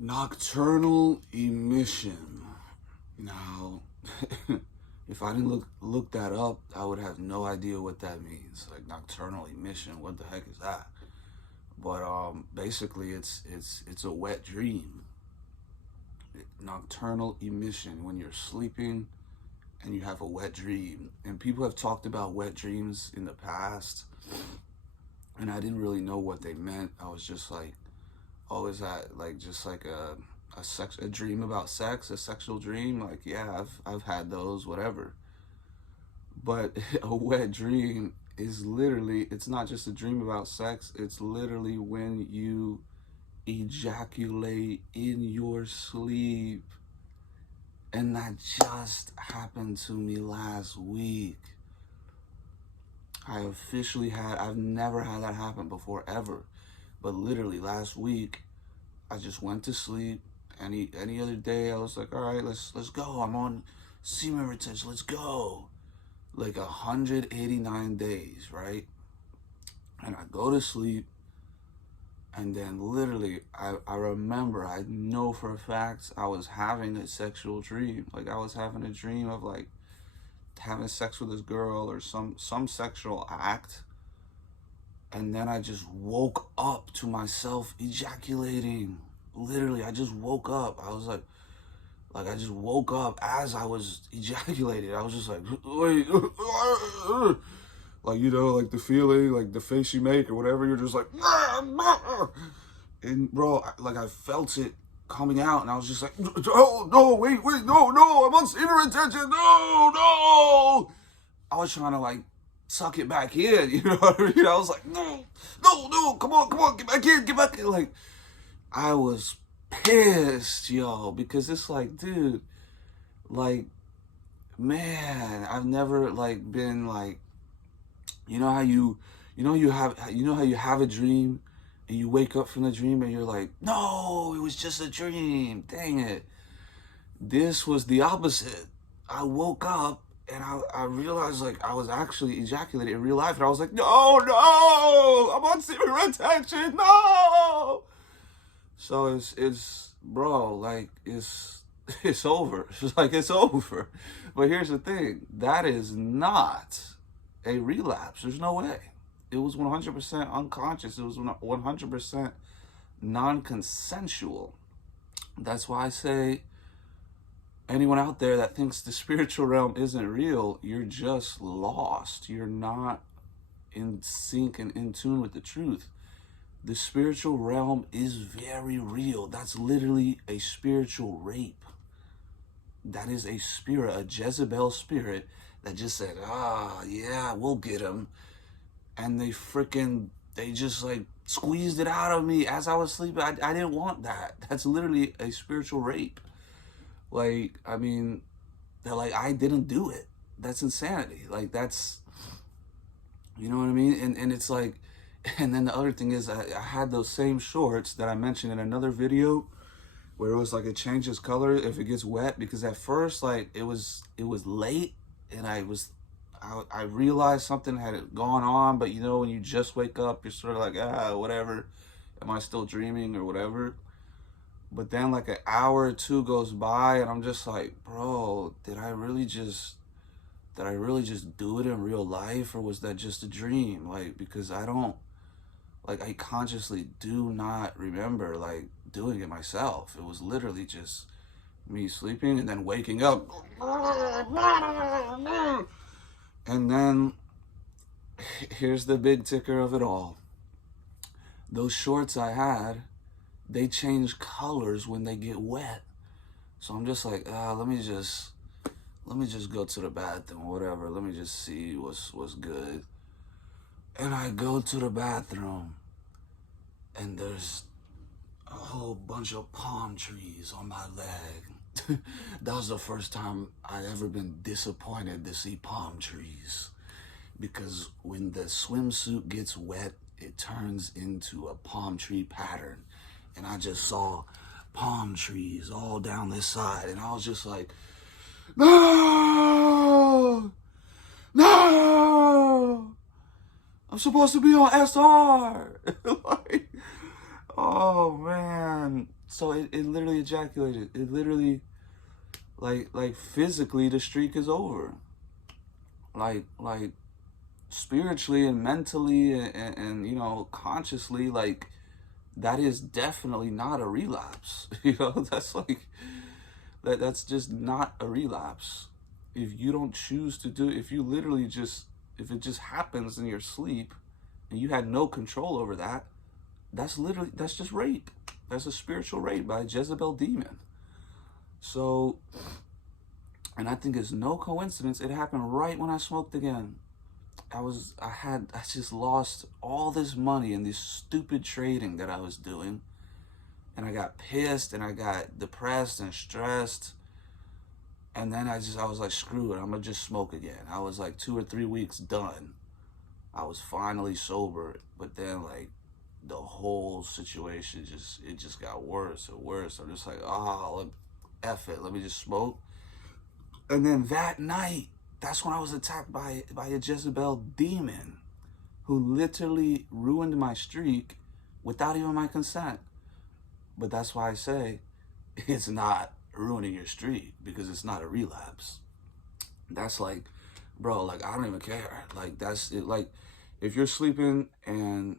Nocturnal emission. Now, if I didn't look that up, I would have no idea what that means. Like nocturnal emission, what the heck is that? But basically, it's a wet dream. Nocturnal emission, when you're sleeping and you have a wet dream. And people have talked about wet dreams in the past, and I didn't really know what they meant. I was just like, always had like just like a dream about sex, a sexual dream. Like, yeah, I've had those, whatever. But a wet dream is literally, it's not just a dream about sex. It's literally when you ejaculate in your sleep. And that just happened to me last week. I've never had that happen before, ever. But literally last week, I just went to sleep. Any other day, I was like, all right, let's go. I'm on semen retention. Let's go. Like 189 days, right? And I go to sleep, and then literally, I remember, I know for a fact, I was having a sexual dream. Like, I was having a dream of like having sex with this girl or some sexual act. And then I just woke up to myself ejaculating. Literally, I just woke up. I was like I just woke up as I was ejaculated. I was just like, wait, like, you know, like the feeling, like the face you make or whatever. You're just like, and bro, like I felt it coming out, and I was just like, oh no, wait, no, I'm on semen retention, no. I was trying to like suck it back in, you know what I mean? I was like, no, come on, get back in. Like, I was pissed, yo, because it's like, dude, like, man, I've never like been like, you know how you have a dream and you wake up from the dream and you're like, no, it was just a dream, dang it. This was the opposite. I woke up and I realized like I was actually ejaculating in real life, and I was like, no, I'm on semen retention, no. So it's bro, like it's over. It's like it's over. But here's the thing, that is not a relapse. There's no way. It was 100% unconscious. It was 100% non-consensual. That's why I say, anyone out there that thinks the spiritual realm isn't real, you're just lost. You're not in sync and in tune with the truth. The spiritual realm is very real. That's literally a spiritual rape. That is a spirit, a Jezebel spirit that just said, yeah, we'll get him. And they just like squeezed it out of me as I was sleeping. I didn't want that. That's literally a spiritual rape. Like, I mean, they're like, I didn't do it. That's insanity. Like, that's, you know what I mean? And it's like, and then the other thing is, I had those same shorts that I mentioned in another video where it was like it changes color if it gets wet, because at first, like, it was late, and I realized something had gone on, but you know, when you just wake up, you're sort of like, whatever, am I still dreaming or whatever? But then like an hour or two goes by, and I'm just like, bro, did I really just do it in real life, or was that just a dream? Like, because I consciously do not remember like doing it myself. It was literally just me sleeping and then waking up. And then here's the big ticker of it all. Those shorts I had, they change colors when they get wet. So I'm just like, let me just go to the bathroom, whatever. Let me just see what's good. And I go to the bathroom, and there's a whole bunch of palm trees on my leg. That was the first time I'd ever been disappointed to see palm trees. Because when the swimsuit gets wet, it turns into a palm tree pattern. And I just saw palm trees all down this side. And I was just like, no! I'm supposed to be on SR. Like, oh man. So it literally ejaculated. It literally, like physically, the streak is over. Like spiritually and mentally and you know, consciously, like, that is definitely not a relapse. You know, that's like, that's just not a relapse. If you don't choose to do, if you literally just, if it just happens in your sleep and you had no control over that, that's just rape. That's a spiritual rape by a Jezebel demon. So, and I think it's no coincidence it happened right when I smoked again. I just lost all this money in this stupid trading that I was doing. And I got pissed and I got depressed and stressed. And then I was like, screw it, I'm gonna just smoke again. I was like 2 or 3 weeks done. I was finally sober, but then like the whole situation just got worse and worse. I'm just like, oh, F it, let me just smoke. And then that night, that's when I was attacked by a Jezebel demon who literally ruined my streak without even my consent. But that's why I say it's not ruining your streak, because it's not a relapse. That's like, bro, like, I don't even care. Like, that's it. Like, if you're sleeping and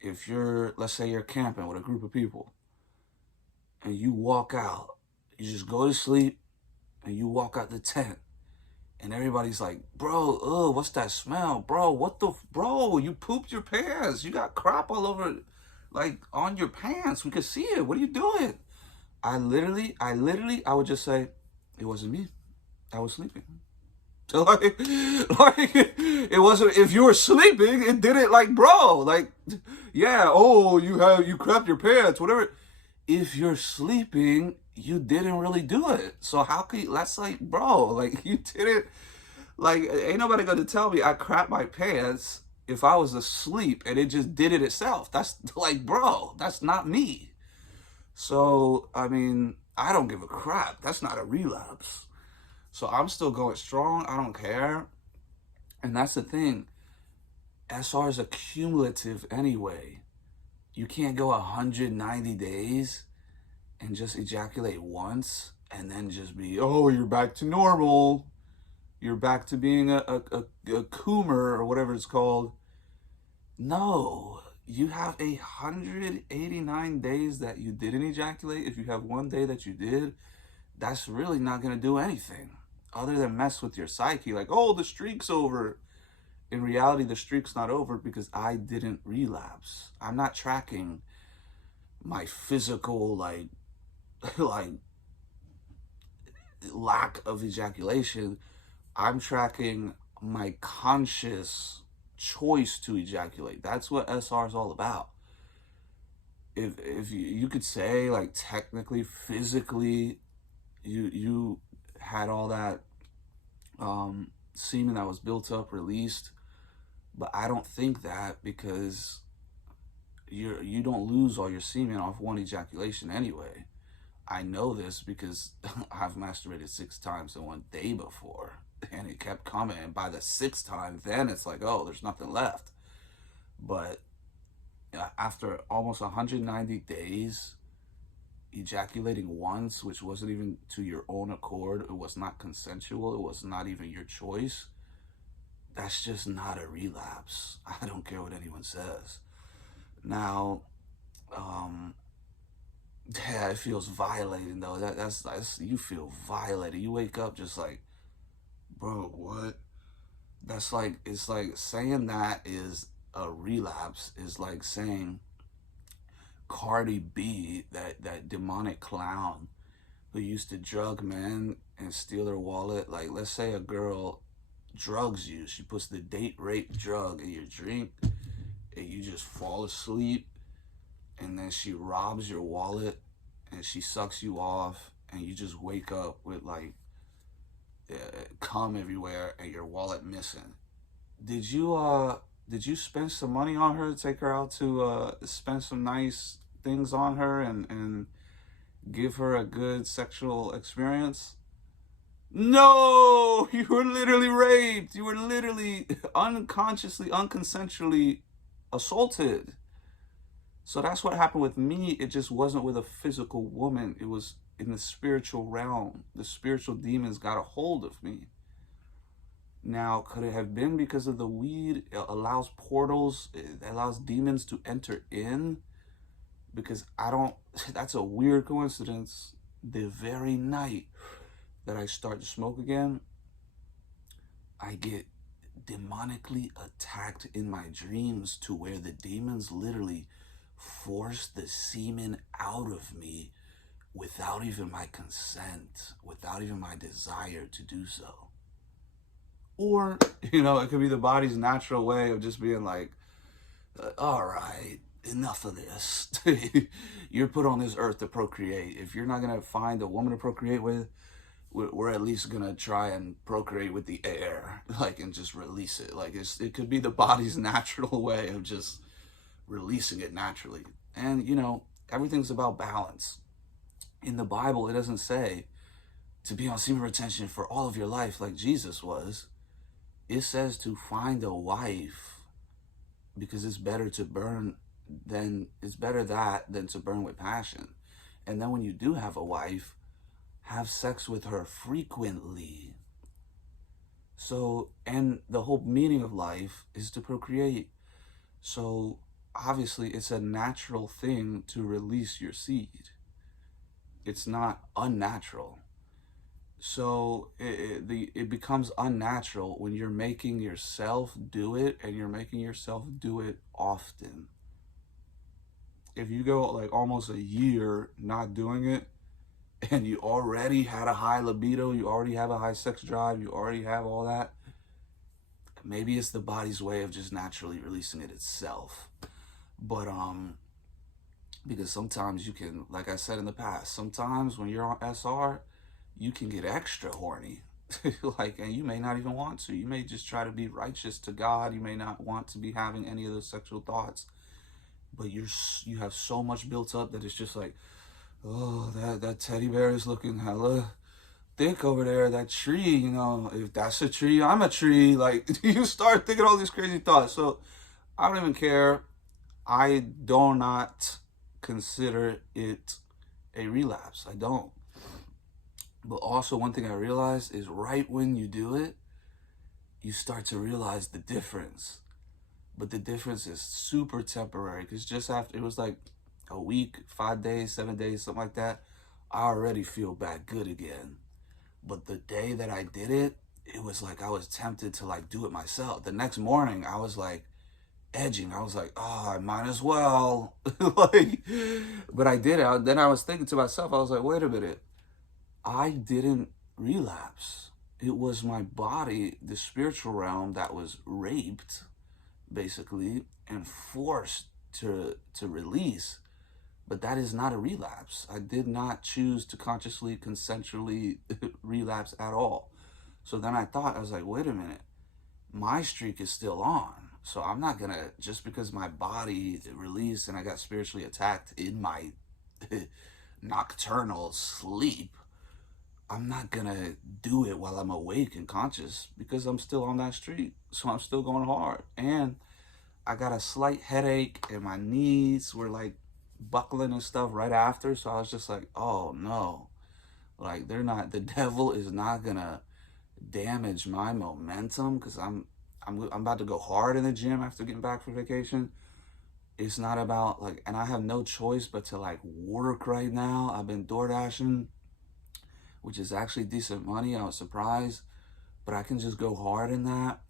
if you're, let's say you're camping with a group of people and you walk out, you just go to sleep and you walk out the tent and everybody's like, bro, what's that smell? Bro, bro, you pooped your pants. You got crap all over, like, on your pants. We could see it. What are you doing? I would just say, it wasn't me. I was sleeping. Like, it wasn't, if you were sleeping, it didn't, like, bro, like, yeah, oh, you crapped your pants, whatever. If you're sleeping, you didn't really do it. So how could you, that's like, bro, like, you didn't, like, ain't nobody gonna tell me I crapped my pants if I was asleep and it just did it itself. That's like, bro, that's not me. So, I mean, I don't give a crap. That's not a relapse. So I'm still going strong. I don't care. And that's the thing. SR is accumulative anyway. You can't go 190 days and just ejaculate once and then just be, oh, you're back to normal. You're back to being a coomer or whatever it's called. No, you have 189 days that you didn't ejaculate. If you have one day that you did, that's really not going to do anything other than mess with your psyche. Like, oh, the streak's over. In reality, the streak's not over because I didn't relapse. I'm not tracking my physical, like lack of ejaculation. I'm tracking my conscious choice to ejaculate. That's what SR is all about. If you could say, like, technically, physically, you had all that semen that was built up released, but I don't think that, because you don't lose all your semen off one ejaculation anyway. I know this because I've masturbated 6 times in one day before, and it kept coming, and by the 6th time, then it's like, oh, there's nothing left. But after almost 190 days, ejaculating once, which wasn't even to your own accord, it was not consensual, it was not even your choice, that's just not a relapse. I don't care what anyone says. Now, yeah, it feels violating though. That's you feel violated. You wake up just like, bro, what? That's like, it's like saying that is a relapse is like saying Cardi B, that demonic clown who used to drug men and steal their wallet. Like, let's say a girl drugs you. She puts the date rape drug in your drink and you just fall asleep, and then she robs your wallet and she sucks you off, and you just wake up with like cum everywhere and your wallet missing. Did you spend some money on her to take her out to spend some nice things on her and give her a good sexual experience? No, you were literally raped. You were literally unconsciously, unconsensually assaulted. So that's what happened with me. It just wasn't with a physical woman. It was in the spiritual realm. The spiritual demons got a hold of me. Now, could it have been because of the weed? It allows portals, it allows demons to enter in? Because I don't, that's a weird coincidence. The very night that I start to smoke again, I get demonically attacked in my dreams to where the demons literally force the semen out of me without even my consent, without even my desire to do so. Or, it could be the body's natural way of just being like, all right, enough of this. You're put on this earth to procreate. If you're not going to find a woman to procreate with, we're at least going to try and procreate with the air, and just release it. It could be the body's natural way of just releasing it naturally. And, everything's about balance. In the Bible, it doesn't say to be on semen retention for all of your life like Jesus was. It says to find a wife because it's better to burn than to burn with passion. And then when you do have a wife, have sex with her frequently. So, and the whole meaning of life is to procreate. So obviously it's a natural thing to release your seed. It's not unnatural. So it becomes unnatural when you're making yourself do it, and you're making yourself do it often. If you go almost a year not doing it, and you already had a high libido, you already have a high sex drive, you already have all that, maybe it's the body's way of just naturally releasing it itself. But because sometimes you can, like I said in the past, sometimes when you're on SR, you can get extra horny. And you may not even want to. You may just try to be righteous to God. You may not want to be having any of those sexual thoughts. But you have so much built up that it's just like, oh, that teddy bear is looking hella thick over there. That tree, if that's a tree, I'm a tree. You start thinking all these crazy thoughts. So I don't even care. I do not consider it a relapse. I don't. But also, one thing I realized is right when you do it, you start to realize the difference. But the difference is super temporary, because just after, it was like a week, 5 days, 7 days, something like that, I already feel back good again. But the day that I did it, it was like I was tempted to do it myself. The next morning, I was edging. I was like, oh, I might as well. But I did it. Then I was thinking to myself, I was like, wait a minute. I didn't relapse. It was my body, the spiritual realm, that was raped, basically, and forced to release. But that is not a relapse. I did not choose to consciously, consensually relapse at all. So then I was like, wait a minute, my streak is still on. So I'm not going to, just because my body released and I got spiritually attacked in my nocturnal sleep, I'm not going to do it while I'm awake and conscious, because I'm still on that streak. So I'm still going hard. And I got a slight headache and my knees were buckling and stuff right after. So I was just like, oh no, the devil is not going to damage my momentum, because I'm about to go hard in the gym after getting back from vacation. It's not about and I have no choice but to work right now. I've been door dashing, which is actually decent money. I was surprised, but I can just go hard in that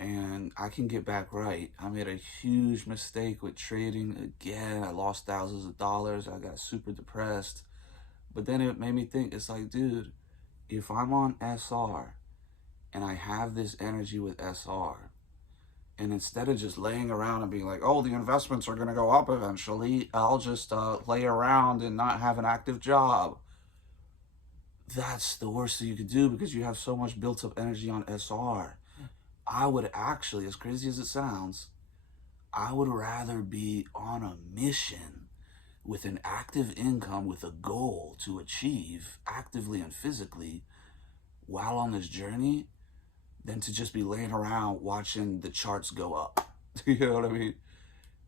and I can get back right. I made a huge mistake with trading again. I lost thousands of dollars. I got super depressed. But then it made me think, it's dude, if I'm on SR and I have this energy with SR, and instead of just laying around and being like, oh, the investments are going to go up eventually, I'll just lay around and not have an active job. That's the worst thing you could do, because you have so much built up energy on SR. I would actually, as crazy as it sounds, I would rather be on a mission with an active income, with a goal to achieve actively and physically while on this journey, than to just be laying around watching the charts go up. You know what I mean?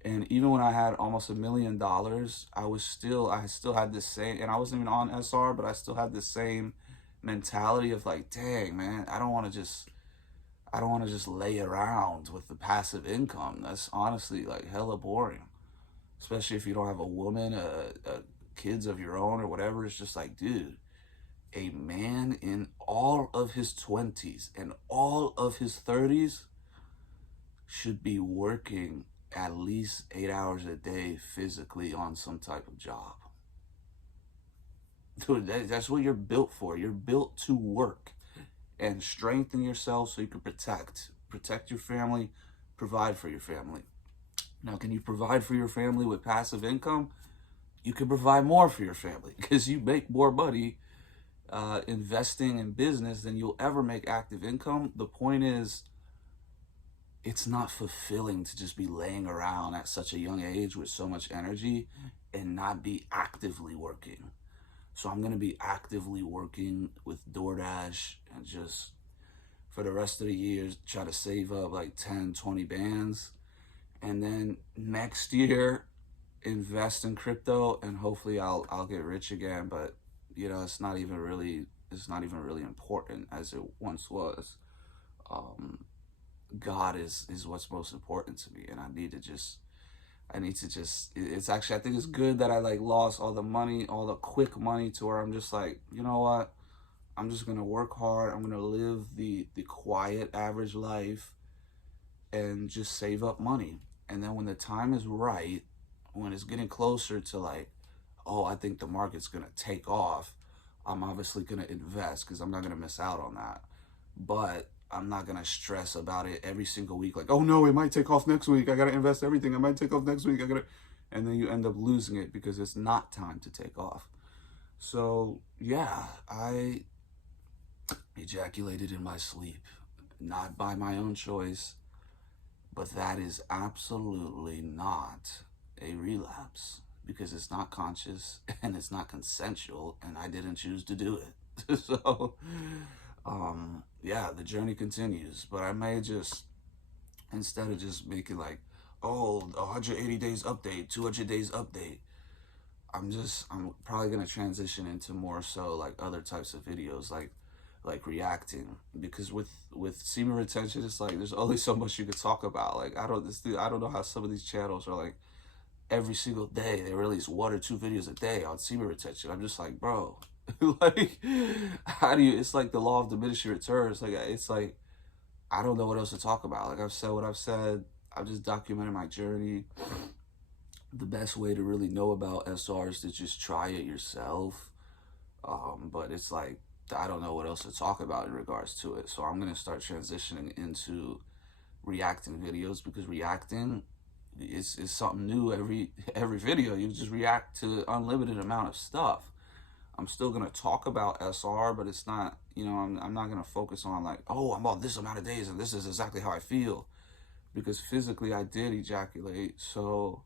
And even when I had almost $1 million, I still had this same, and I wasn't even on SR, but I still had the same mentality of like, dang, man, I don't want to just lay around with the passive income. That's honestly like hella boring, especially if you don't have a woman, kids of your own or whatever. It's just like, dude, a man in all of his 20s and all of his 30s should be working at least 8 hours a day physically on some type of job. Dude, that's what you're built for. You're built to work and strengthen yourself so you can protect your family, provide for your family. Now, can you provide for your family with passive income? You can provide more for your family because you make more money investing in business than you'll ever make active income. The point is, it's not fulfilling to just be laying around at such a young age with so much energy and not be actively working. So I'm going to be actively working with DoorDash and just for the rest of the years try to save up like 10, 20 bands. And then next year, invest in crypto and hopefully I'll get rich again. But you know, it's not even really important as it once was. God is what's most important to me, and I need to just it's actually, I think it's good that I like lost all the money, all the quick money, to where I'm just like, you know what, I'm just gonna work hard, I'm gonna live the quiet average life and just save up money. And then when the time is right, when it's getting closer to like, oh, I think the market's gonna take off, I'm obviously gonna invest because I'm not gonna miss out on that. But I'm not gonna stress about it every single week. Like, oh no, it might take off next week. I gotta invest everything. It might take off next week. And then you end up losing it because it's not time to take off. So yeah, I ejaculated in my sleep, not by my own choice, but that is absolutely not a relapse because it's not conscious and it's not consensual, and I didn't choose to do it. So yeah, the journey continues, but I may just, instead of just making like, oh, 180 days update, 200 days update, I'm probably gonna transition into more so like other types of videos, like reacting, because with semen retention, it's like there's only so much you could talk about. Like I don't know how some of these channels are like every single day they release 1 or 2 videos a day on semen retention. I'm just like, bro, like, how do you, it's like the law of diminishing returns. Like, it's like, I don't know what else to talk about. Like, I've said what I've said. I've just documented my journey. The best way to really know about SR is to just try it yourself. But it's like, I don't know what else to talk about in regards to it. So I'm going to start transitioning into reacting videos, because reacting is something new every video. You just react to unlimited amount of stuff. I'm still going to talk about SR, but it's not, you know, I'm not going to focus on like, oh, I'm on this amount of days and this is exactly how I feel. Because physically I did ejaculate. So,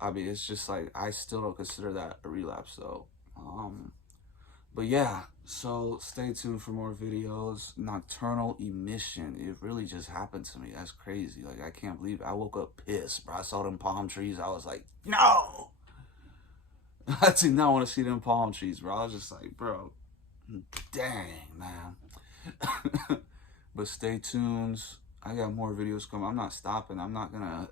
I mean, it's just like, I still don't consider that a relapse though. But yeah, so stay tuned for more videos. Nocturnal Emission. It really just happened to me. That's crazy. Like, I can't believe it. I woke up pissed, bro. I saw them palm trees. I was like, no! I did not want to see them palm trees, bro. I was just like, bro, dang, man. But stay tuned. I got more videos coming. I'm not stopping. I'm not gonna,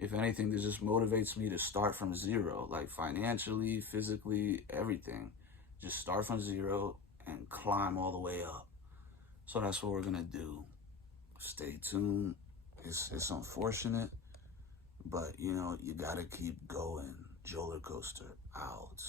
if anything, this just motivates me to start from zero, like financially, physically, everything. Just start from zero and climb all the way up. So that's what we're gonna do. Stay tuned. It's unfortunate, but you know, you gotta keep going. Roller coaster out.